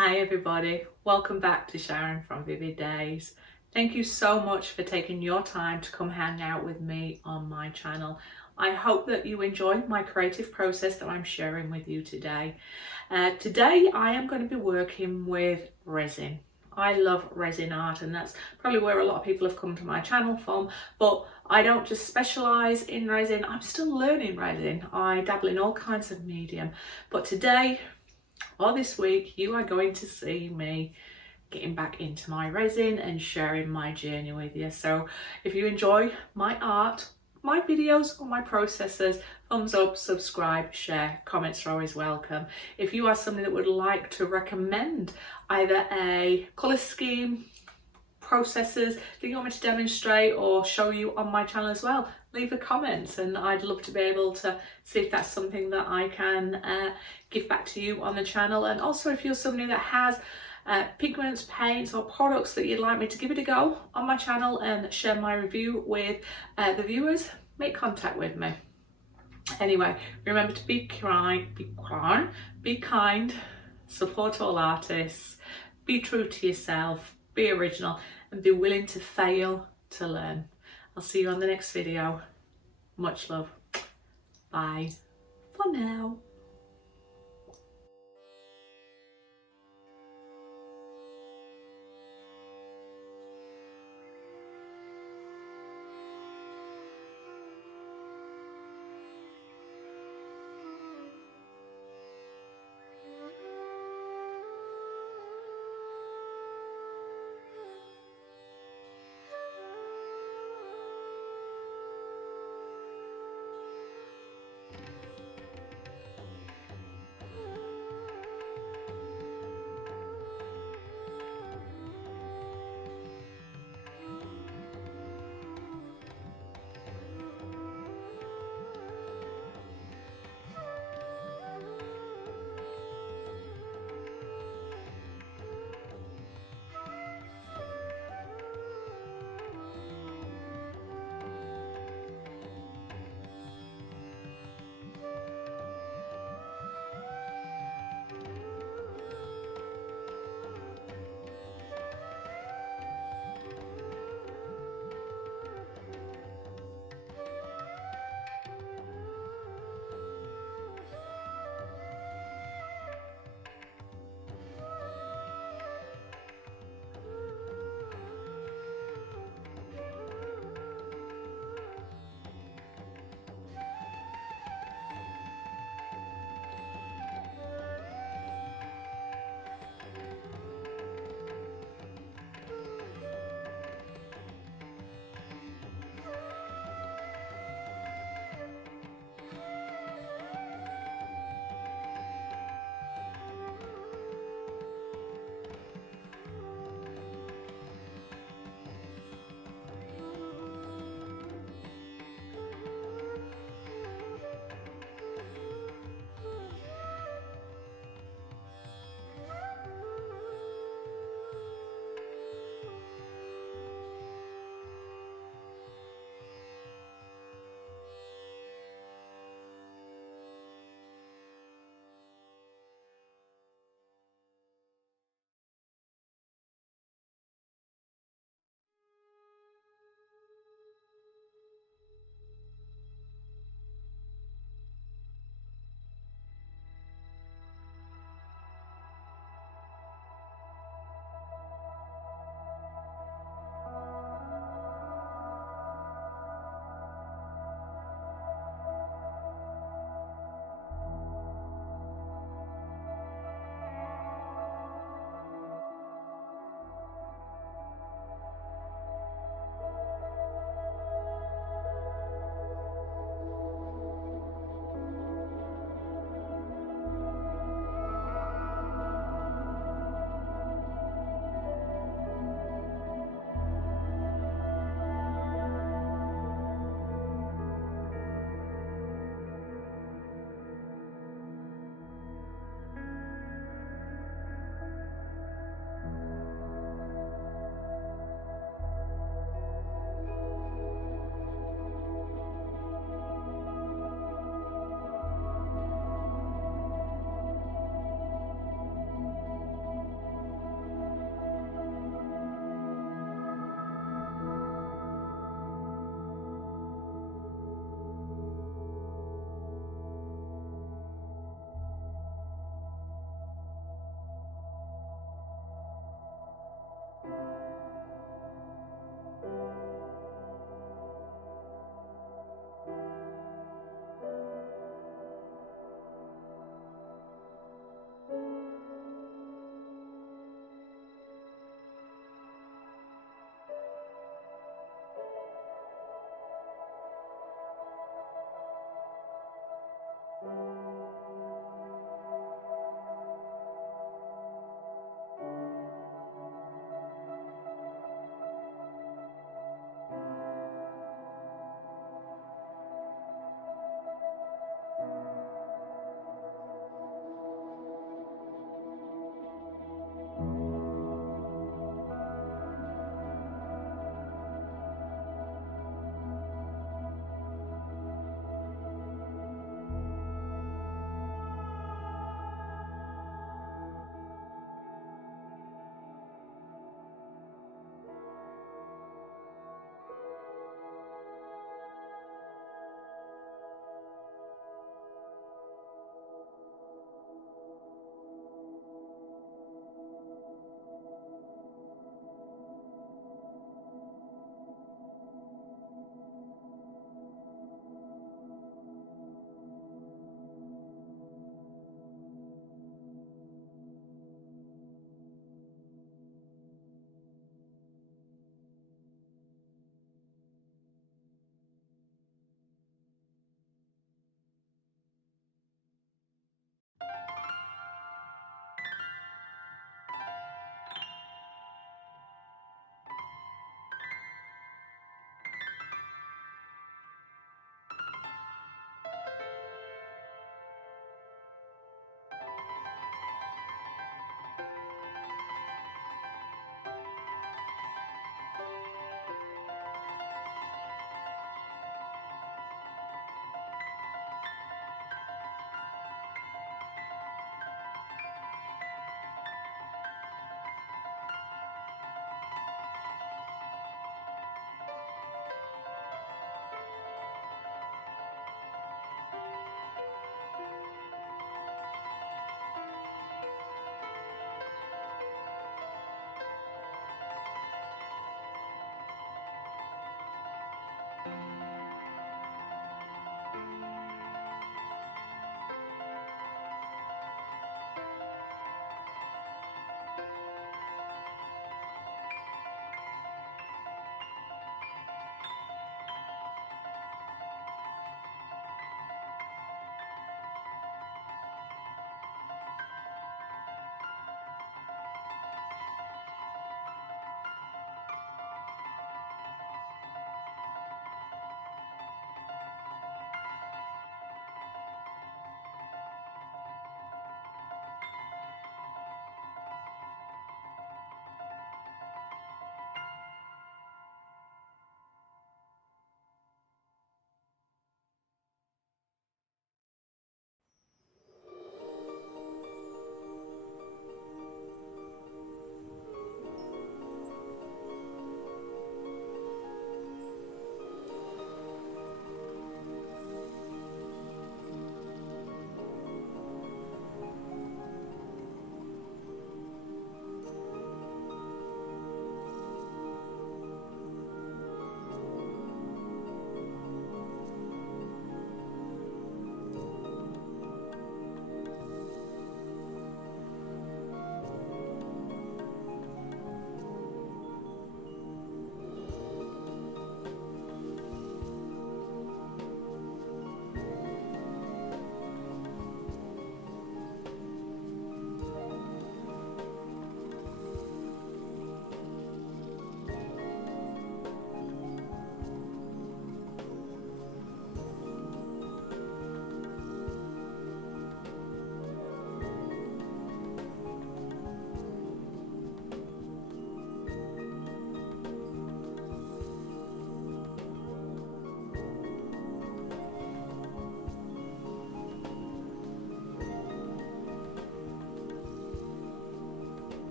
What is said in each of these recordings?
Hi everybody, welcome back to Sharon from Vivid Days. Thank you so much for taking your time to come hang out with me on my channel. I hope that you enjoy my creative process that I'm sharing with you today. Today I am going to be working with resin. I love resin art, and that's probably where a lot of people have come to my channel from, but I don't just specialise in resin, I'm still learning resin. I dabble in all kinds of medium, but today or this week you are going to see me getting back into my resin and sharing my journey with you. So if you enjoy my art, my videos or my processes, thumbs up, subscribe, share, comments are always welcome. If you are somebody that would like to recommend either a colour scheme, processes that you want me to demonstrate or show you on my channel as well, leave a comment and I'd love to be able to see if that's something that I can give back to you on the channel. And also if you're somebody that has pigments, paints or products that you'd like me to give it a go on my channel and share my review with the viewers, make contact with me. Anyway, remember to be kind, support all artists, be true to yourself, be original and be willing to fail to learn. I'll see you on the next video. Much love. Bye for now.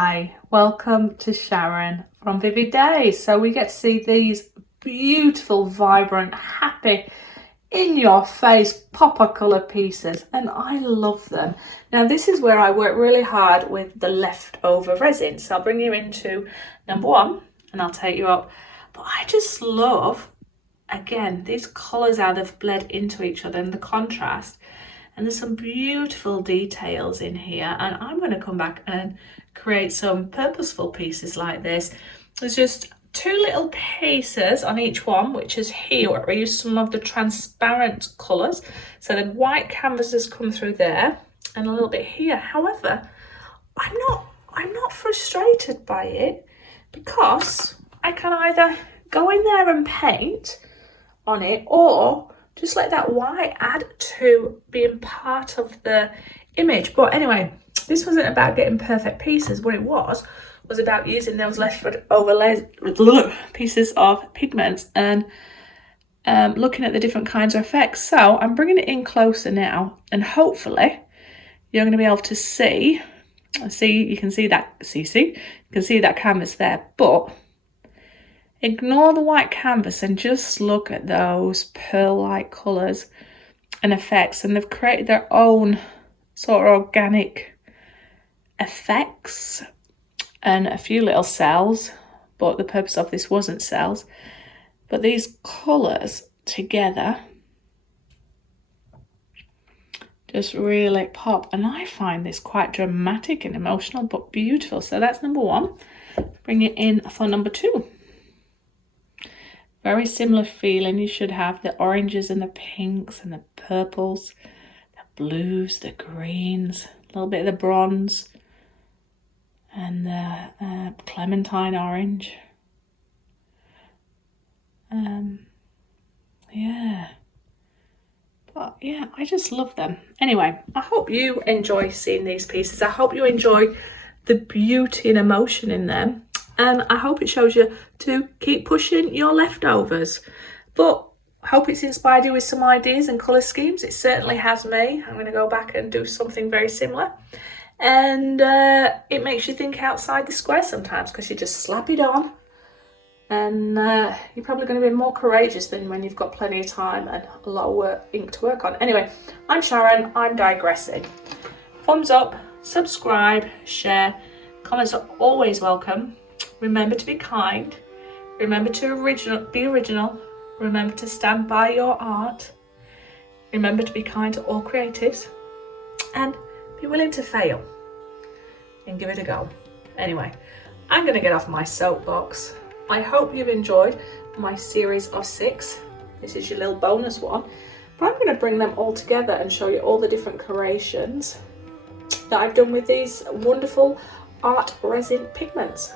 Hi, welcome to Sharon from Vivid Days. So we get to see these beautiful, vibrant, happy, in your face popper colour pieces, and I love them. Now this is where I work really hard with the leftover resin. So I'll bring you into number one and I'll take you up. But I just love, again, these colours how they've bled into each other and the contrast. And there's some beautiful details in here, and I'm going to come back and create some purposeful pieces like this. There's just two little pieces on each one, which is here where I use some of the transparent colours. So the white canvas has come through there and a little bit here. However, I'm not frustrated by it, because I can either go in there and paint on it, or just let that white add to being part of the image. But anyway, this wasn't about getting perfect pieces. What it was about using those leftover pieces of pigments and looking at the different kinds of effects. So I'm bringing it in closer now, and hopefully you're going to be able to see. You can see that canvas there, but ignore the white canvas and just look at those pearl-like colours and effects. And they've created their own sort of organic effects and a few little cells, but the purpose of this wasn't cells. But these colours together just really pop, and I find this quite dramatic and emotional but beautiful. So that's number one. Bring it in for number two. Very similar feeling. You should have the oranges and the pinks and the purples, the blues, the greens, a little bit of the bronze, and the clementine orange. Yeah. But yeah, I just love them. Anyway, I hope you enjoy seeing these pieces. I hope you enjoy the beauty and emotion in them. And I hope it shows you to keep pushing your leftovers. But I hope it's inspired you with some ideas and colour schemes. It certainly has me. I'm going to go back and do something very similar. And it makes you think outside the square sometimes, because you just slap it on. And you're probably going to be more courageous than when you've got plenty of time and a lot of ink to work on. Anyway, I'm Sharon. I'm digressing. Thumbs up, subscribe, share. Comments are always welcome. Remember to be kind. Remember to be original. Remember to stand by your art. Remember to be kind to all creatives. And be willing to fail. And give it a go. Anyway, I'm going to get off my soapbox. I hope you've enjoyed my series of 6. This is your little bonus one. But I'm going to bring them all together and show you all the different creations that I've done with these wonderful art resin pigments.